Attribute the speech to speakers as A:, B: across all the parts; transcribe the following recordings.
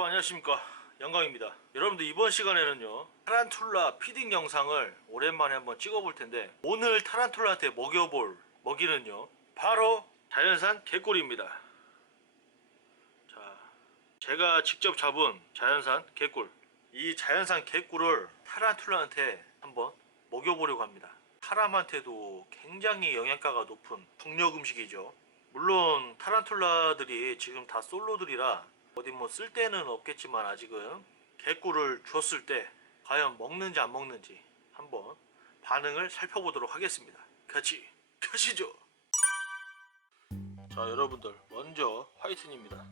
A: 여러분 안녕하십니까? 영광입니다. 여러분들 이번 시간에는요 타란툴라 피딩 영상을 오랜만에 한번 찍어볼 텐데 오늘 타란툴라한테 먹여볼 먹이는요 바로 자연산 개꿀입니다. 자 제가 직접 잡은 자연산 개꿀. 이 자연산 개꿀을 타란툴라한테 한번 먹여보려고 합니다. 사람한테도 굉장히 영양가가 높은 북녘 음식이죠. 물론 타란툴라들이 지금 다 솔로들이라 어디 뭐 쓸 데는 없겠지만 아직은 개꿀을 줬을 때 과연 먹는지 안 먹는지 한번 반응을 살펴보도록 하겠습니다. 같이 가시죠. 자 여러분들 먼저 화이트입니다.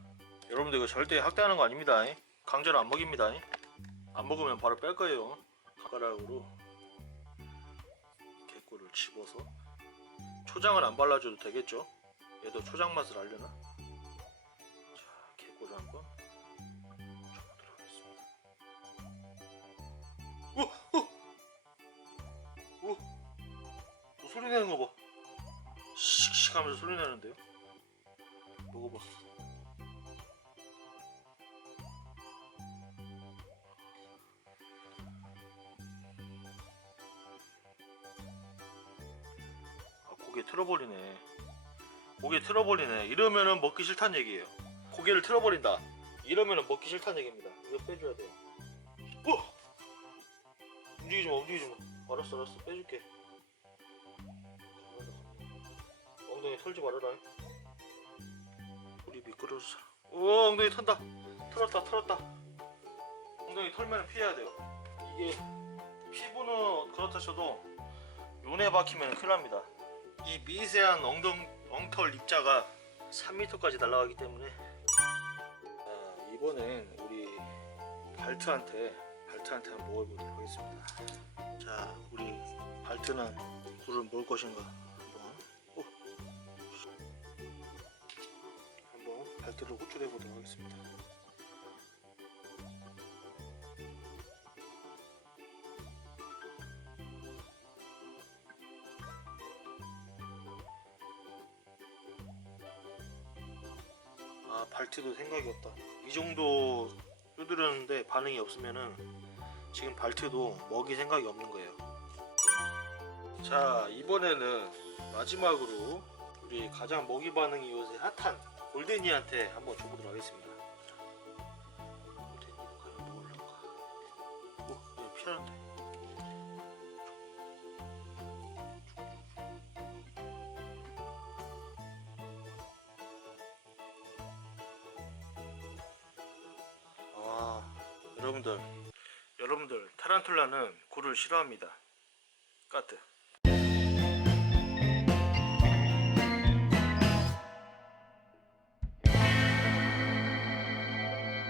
A: 여러분들 이거 절대 학대하는 거 아닙니다. 강제로 안 먹입니다. 안 먹으면 바로 뺄 거예요. 가락으로 개꿀을 집어서 초장을 안 발라줘도 되겠죠? 얘도 초장 맛을 알려나? 자, 개꿀을 한번 줘보도록 하겠습니다. 오! 오! 오! 오 소리 내는 거 봐. 씩씩 하면서 소리 내는데요? 먹어봐. 아, 고개 틀어버리네. 고개 틀어버리네. 이러면은 먹기 싫다는 얘기예요. 고개를 틀어버린다. 이러면은 먹기 싫다는 얘기입니다. 이거 빼줘야 돼요. 어! 움직이지 마, 움직이지 마. 알았어, 알았어. 빼줄게. 엉덩이 털지 말아라. 우리 미끄러져서. 오, 엉덩이 턴다. 털었다, 털었다. 엉덩이 털면 피해야 돼요. 이게 피부는 그렇다 쳐도 눈에 박히면 큰일 납니다. 이 미세한 엉덩, 엉털 입자가 3m까지 날아가기 때문에 자, 이번엔 우리 발트한테 발트한테 한번 먹어보도록 하겠습니다. 자 우리 발트는 굴을 먹을 것인가? 한번. 오. 한번 발트를 호출해 보도록 하겠습니다 발트도 생각이 없다. 이 정도 두드렸는데 반응이 없으면은 지금 발트도 먹이 생각이 없는 거예요. 자 이번에는 마지막으로 우리 가장 먹이 반응이 요새 핫한 골데니한테 한번 줘보도록 하겠습니다 여러분들, 여러분들 타란툴라는 굴을 싫어합니다. 까트.